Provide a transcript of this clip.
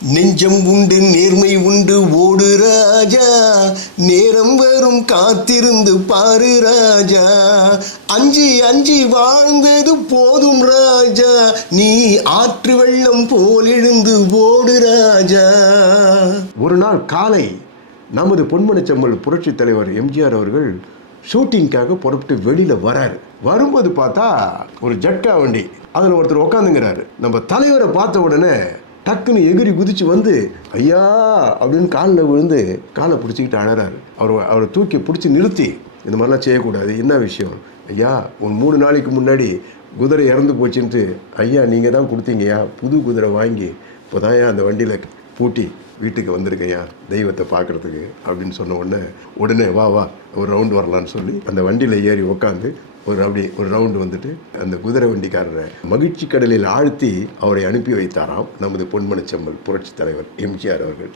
நெஞ்சம் உண்டு நேர்மை உண்டு ஓடு ராஜா, நேரம் வரும் காத்திருந்து பாரு ராஜா, அஞ்சி அஞ்சி வாழ்ந்தது போதும் ராஜா, நீ ஆற்று வெள்ளம் போல் எழுந்து ஓடு ராஜா. ஒரு நாள் காலை நமது பொன்மனச்செம்மல் புரட்சி தலைவர் எம்ஜிஆர் அவர்கள் ஷூட்டிங்காக புறப்பட்டு வெளியில் வராரு. வரும்போது பார்த்தா ஒரு ஜட்கா வண்டி, அதில் ஒருத்தர் உட்காந்துங்கிறாரு. நம்ம தலைவரை பார்த்த உடனே டக்குன்னு எகிரி குதிச்சு வந்து ஐயா அப்படின்னு காலில் விழுந்து காலை பிடிச்சிக்கிட்டு அழறாரு. அவரை தூக்கி பிடிச்சி நிறுத்தி, இந்த மாதிரிலாம் செய்யக்கூடாது, என்ன விஷயம் ஐயா, ஒரு 3 நாளைக்கு முன்னாடி குதிரை இறந்து போச்சுன்ட்டு ஐயா நீங்கள் தான் கொடுத்தீங்கய்யா, புது குதிரை வாங்கி இப்போ தான் அந்த வண்டியில் பூட்டி வீட்டுக்கு வந்திருக்கையா தெய்வத்தை பார்க்குறதுக்கு அப்படின்னு சொன்ன உடனே வா ஒரு ரவுண்டு வரலான்னு சொல்லி அந்த வண்டியில் ஏறி உக்காந்து ஒரு ரவுண்டு வந்துட்டு அந்த குதிரை வண்டிக்காரரை மகிழ்ச்சி கடலில் ஆழ்த்தி அவரை அனுப்பி வைத்தாராம் நமது பொன்மனச்செம்மல் புரட்சி தலைவர் எம்ஜிஆர் அவர்கள்.